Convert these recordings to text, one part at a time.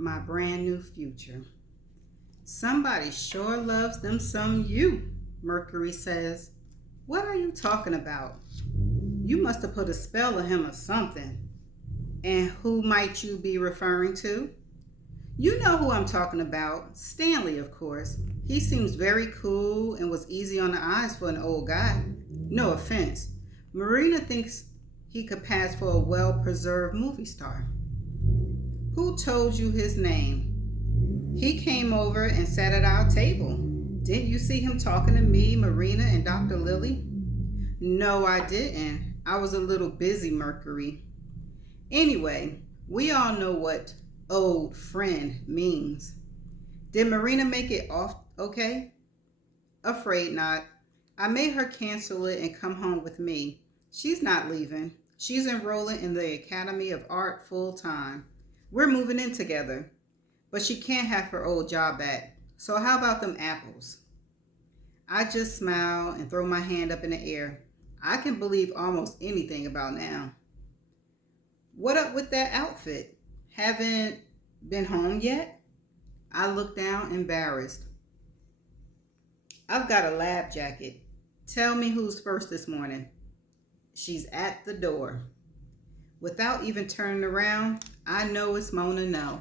my brand new future. Somebody sure loves them some you, Mercury says. What are you talking about? You must have put a spell on him or something. And who might you be referring to? You know who I'm talking about. Stanley, of course. He seems very cool and was easy on the eyes for an old guy. No offense. Marina thinks he could pass for a well preserved movie star. Who told you his name? He came over and sat at our table. Didn't you see him talking to me, Marina, and Dr. Lily? No, I didn't. I was a little busy, Mercury. Anyway, we all know what old friend means. Did Marina make it off okay? Afraid not. I made her cancel it and come home with me. She's not leaving. She's enrolling in the Academy of Art full time. We're moving in together. But she can't have her old job back. So how about them apples? I just smile and throw my hand up in the air. I can believe almost anything about now. What up with that outfit? Haven't been home yet? I look down, embarrassed. I've got a lab jacket. Tell me who's first this morning. She's at the door. Without even turning around, I know it's Mona No.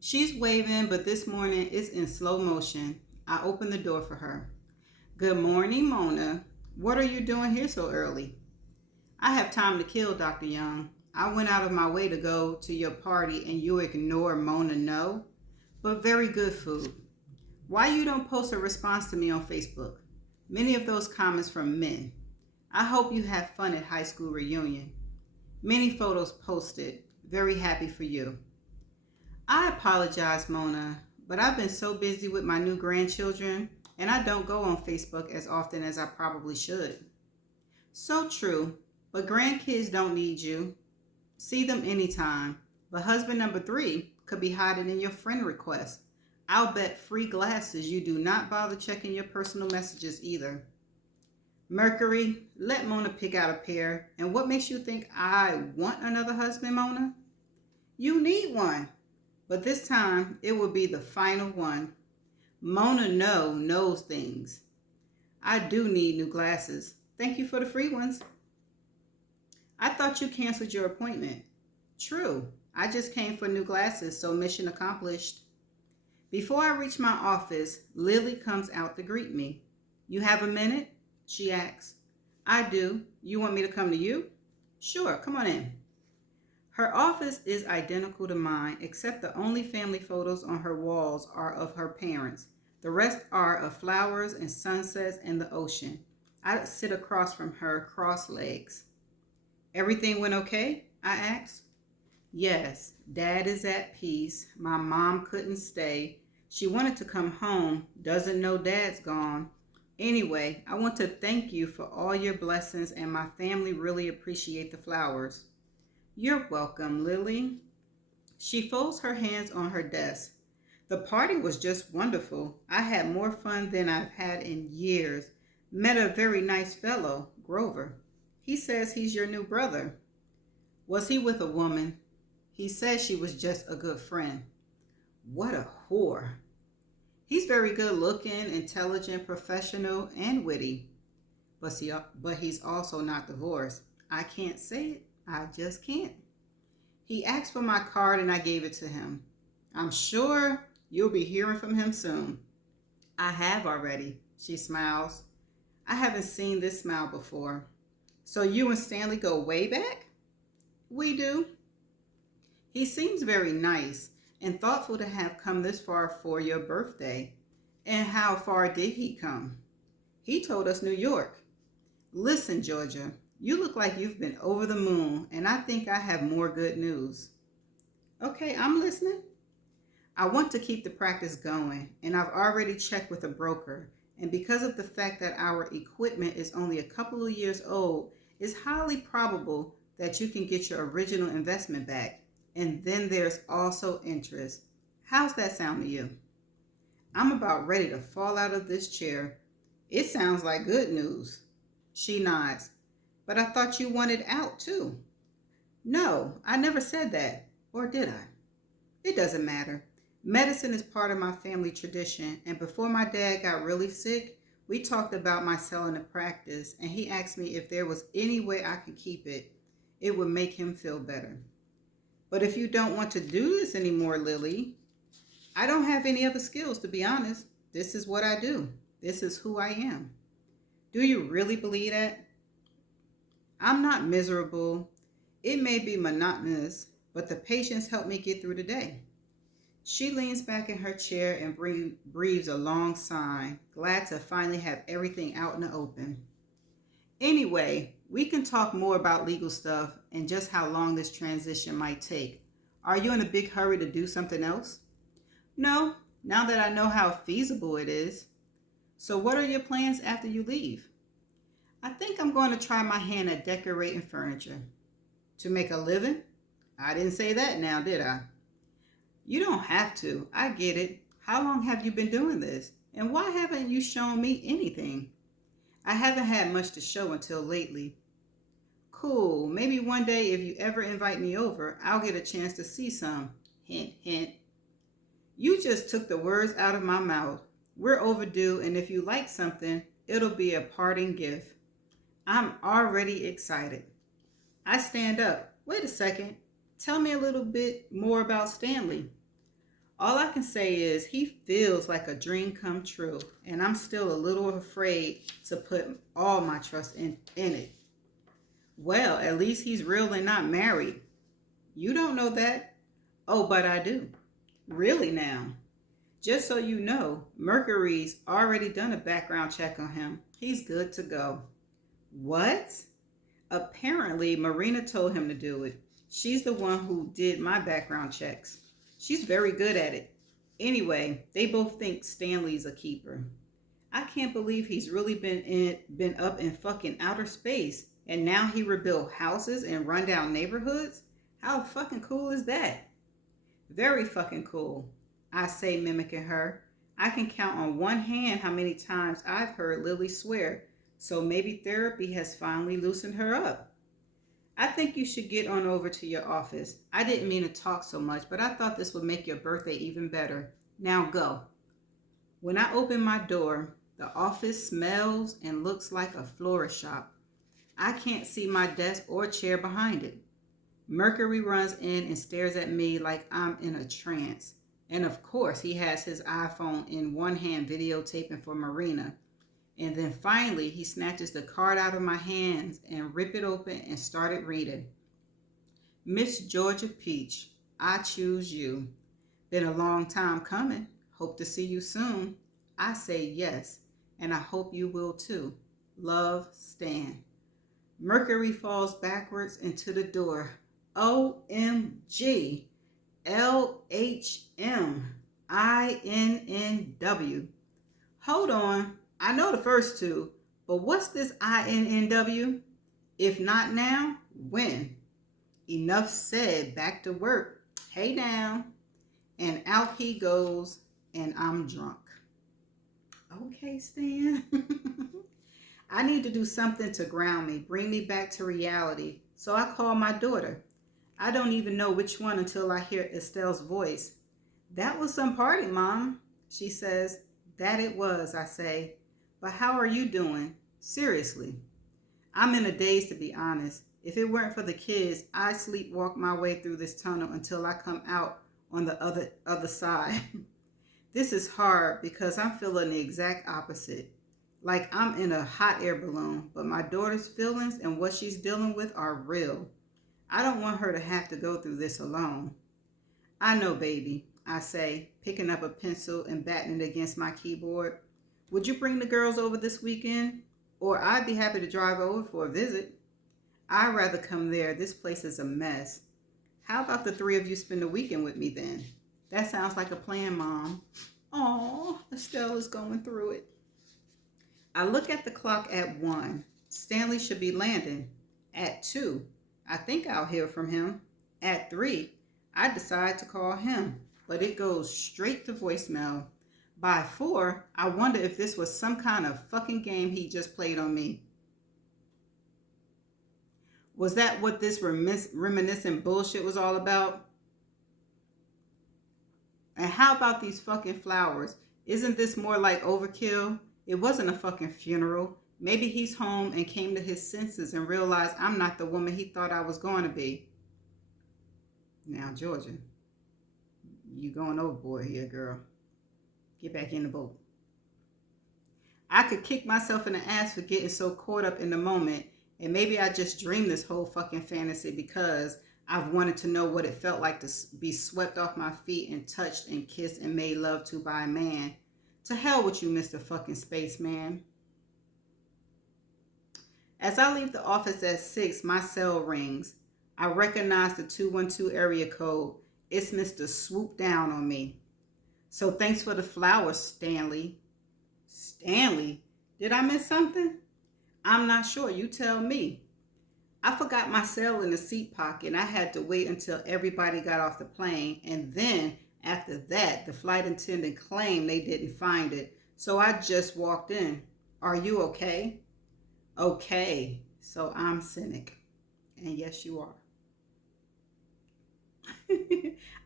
She's waving, but this morning it's in slow motion. I open the door for her. Good morning, Mona. What are you doing here so early? I have time to kill, Dr. Young. I went out of my way to go to your party and you ignore Mona No? But very good food. Why you don't post a response to me on Facebook? Many of those comments from men. I hope you have fun at high school reunion. Many photos posted. Very happy for you. I apologize, Mona, but I've been so busy with my new grandchildren and I don't go on Facebook as often as I probably should. So true, but grandkids don't need you. See them anytime, but husband number 3 could be hiding in your friend request. I'll bet free glasses you do not bother checking your personal messages either. Mercury, let Mona pick out a pair. And what makes you think I want another husband, Mona? You need one, but this time it will be the final one. Mona No knows things. I do need new glasses. Thank you for the free ones. I thought you canceled your appointment. True. I just came for new glasses, so mission accomplished. Before I reach my office, Lily comes out to greet me. You have a minute? She asks. I do. You want me to come to you? Sure, come on in. Her office is identical to mine, except the only family photos on her walls are of her parents. The rest are of flowers and sunsets and the ocean. I sit across from her, cross legs. Everything went okay? I asked. Yes, Dad is at peace. My mom couldn't stay. She wanted to come home, doesn't know Dad's gone. Anyway, I want to thank you for all your blessings and my family really appreciate the flowers. You're welcome, Lily. She folds her hands on her desk. The party was just wonderful. I had more fun than I've had in years. Met a very nice fellow, Grover. He says he's your new brother. Was he with a woman? He says she was just a good friend. What a whore. He's very good looking, intelligent, professional, and witty. But he's also not divorced. I can't say it. I just can't. He asked for my card and I gave it to him. I'm sure you'll be hearing from him soon. I have already, she smiles. I haven't seen this smile before. So you and Stanley go way back? We do. He seems very nice and thoughtful to have come this far for your birthday. And how far did he come? He told us New York. Listen, Georgia, you look like you've been over the moon, and I think I have more good news. Okay, I'm listening. I want to keep the practice going, and I've already checked with a broker. And because of the fact that our equipment is only a couple of years old, it's highly probable that you can get your original investment back. And then there's also interest. How's that sound to you? I'm about ready to fall out of this chair. It sounds like good news. She nods. But I thought you wanted out too. No, I never said that. Or did I? It doesn't matter. Medicine is part of my family tradition, and before my dad got really sick, we talked about my selling the practice, and he asked me if there was any way I could keep it. It would make him feel better. But if you don't want to do this anymore, Lily, I don't have any other skills, to be honest. This is what I do. This is who I am. Do you really believe that? I'm not miserable. It may be monotonous, but the patience help me get through the day. She leans back in her chair and breathes a long sigh, glad to finally have everything out in the open. Anyway, we can talk more about legal stuff and just how long this transition might take. Are you in a big hurry to do something else? No, now that I know how feasible it is. So, what are your plans after you leave? I think I'm going to try my hand at decorating furniture. To make a living? I didn't say that now, did I? You don't have to. I get it. How long have you been doing this? And why haven't you shown me anything? I haven't had much to show until lately. Cool. Maybe one day if you ever invite me over, I'll get a chance to see some. Hint, hint. You just took the words out of my mouth. We're overdue, and if you like something, it'll be a parting gift. I'm already excited. I stand up. Wait a second. Tell me a little bit more about Stanley. All I can say is he feels like a dream come true, and I'm still a little afraid to put all my trust in it. Well, at least he's real and not married. You don't know that? Oh, but I do. Really now? Just so you know, Mercury's already done a background check on him. He's good to go. What? Apparently, Marina told him to do it. She's the one who did my background checks. She's very good at it. Anyway, they both think Stanley's a keeper. I can't believe he's really been up in fucking outer space, and now he rebuilt houses and run down neighborhoods? How fucking cool is that? Very fucking cool, I say, mimicking her. I can count on one hand how many times I've heard Lily swear, so maybe therapy has finally loosened her up. I think you should get on over to your office. I didn't mean to talk so much, but I thought this would make your birthday even better. Now go. When I open my door, the office smells and looks like a florist shop. I can't see my desk or chair behind it. Mercury runs in and stares at me like I'm in a trance. And of course, he has his iPhone in one hand videotaping for Marina. And then finally, he snatches the card out of my hands and rip it open and started reading. Miss Georgia Peach, I choose you. Been a long time coming. Hope to see you soon. I say yes, and I hope you will too. Love, Stan. Mercury falls backwards into the door. OMG. LHMINNW. Hold on. I know the first two, but what's this INNW? If not now, when? Enough said. Back to work. Hey now. And out he goes, and I'm drunk. Okay, Stan. I need to do something to ground me, bring me back to reality. So I call my daughter. I don't even know which one until I hear Estelle's voice. That was some party, Mom, she says. That it was, I say. But how are you doing? Seriously. I'm in a daze, to be honest. If it weren't for the kids, I'd sleepwalk my way through this tunnel until I come out on the other side. This is hard because I'm feeling the exact opposite. Like I'm in a hot air balloon, but my daughter's feelings and what she's dealing with are real. I don't want her to have to go through this alone. I know, baby, I say, picking up a pencil and batting it against my keyboard. Would you bring the girls over this weekend? Or I'd be happy to drive over for a visit. I'd rather come there. This place is a mess. How about the three of you spend the weekend with me then? That sounds like a plan, Mom. Aw, Estelle is going through it. I look at the clock at 1. Stanley should be landing. At 2, I think I'll hear from him. At 3, I decide to call him, but it goes straight to voicemail. By 4, I wonder if this was some kind of fucking game he just played on me. Was that what this reminiscent bullshit was all about? And how about these fucking flowers? Isn't this more like overkill? It wasn't a fucking funeral. Maybe he's home and came to his senses and realized I'm not the woman he thought I was going to be. Now, Georgia, you going overboard here, girl. Get back in the boat. I could kick myself in the ass for getting so caught up in the moment, and maybe I just dreamed this whole fucking fantasy because I've wanted to know what it felt like to be swept off my feet and touched and kissed and made love to by a man. To hell with you, Mr. fucking Spaceman. As I leave the office at 6, my cell rings. I recognize the 212 area code. It's Mr. Swoop Down on me. So thanks for the flowers, Stanley. Stanley? Did I miss something? I'm not sure. You tell me. I forgot my cell in the seat pocket and I had to wait until everybody got off the plane. And then after that, the flight attendant claimed they didn't find it. So I just walked in. Are you okay? Okay. So I'm cynic. And yes, you are.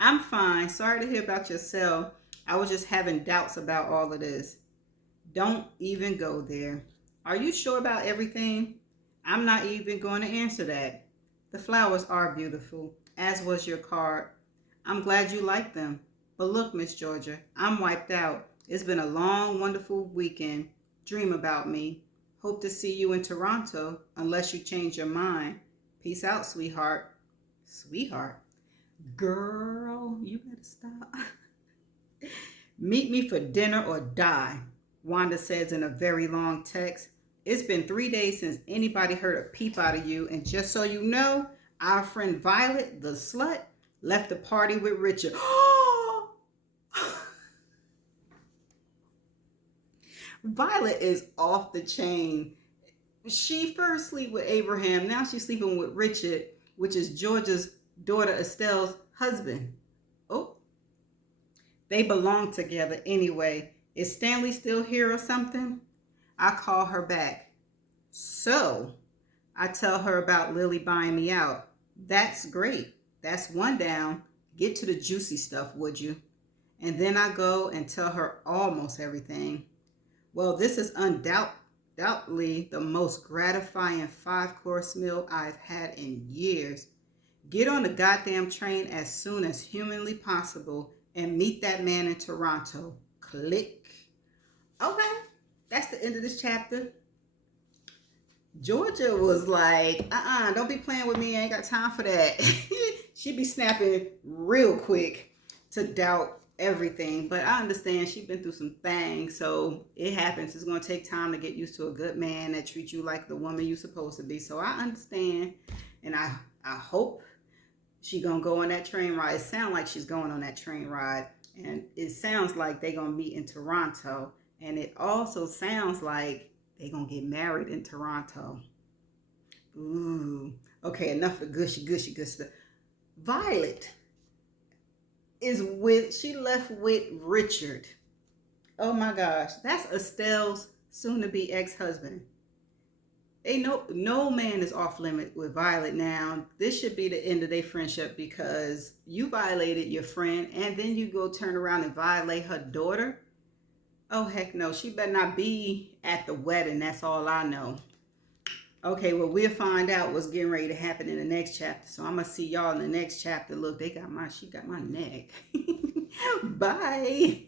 I'm fine. Sorry to hear about your cell. I was just having doubts about all of this. Don't even go there. Are you sure about everything? I'm not even going to answer that. The flowers are beautiful, as was your card. I'm glad you like them. But look, Miss Georgia, I'm wiped out. It's been a long, wonderful weekend. Dream about me. Hope to see you in Toronto, unless you change your mind. Peace out, sweetheart. Sweetheart? Girl, you better stop. Meet me for dinner or die, Wanda says in a very long text. It's been 3 days since anybody heard a peep out of you, and just so you know, our friend Violet, the slut, left the party with Richard. Violet is off the chain. She first slept with Abraham, now she's sleeping with Richard, which is Georgia's daughter Estelle's husband. Oh, they belong together anyway. Is Stanley still here or something? I call her back. So, I tell her about Lily buying me out. That's great. That's one down. Get to the juicy stuff, would you? And then I go and tell her almost everything. Well, this is undoubtedly the most gratifying 5-course meal I've had in years. Get on the goddamn train as soon as humanly possible and meet that man in Toronto. Click. Okay, that's the end of this chapter. Georgia was like, don't be playing with me. I ain't got time for that. She be snapping real quick to doubt everything. But I understand she's been through some things. So it happens. It's going to take time to get used to a good man that treats you like the woman you're supposed to be. So I understand. And I hope she going to go on that train ride. It sounds like she's going on that train ride. And it sounds like they're going to meet in Toronto. And it also sounds like they're going to get married in Toronto. Ooh. Okay, enough of the good stuff. Violet she left with Richard. Oh my gosh. That's Estelle's soon-to-be ex-husband. No man is off limit with Violet now. This should be the end of their friendship because you violated your friend and then you go turn around and violate her daughter. Oh, heck no. She better not be at the wedding. That's all I know. Okay, well, we'll find out what's getting ready to happen in the next chapter. So I'm going to see y'all in the next chapter. Look, she got my neck. Bye.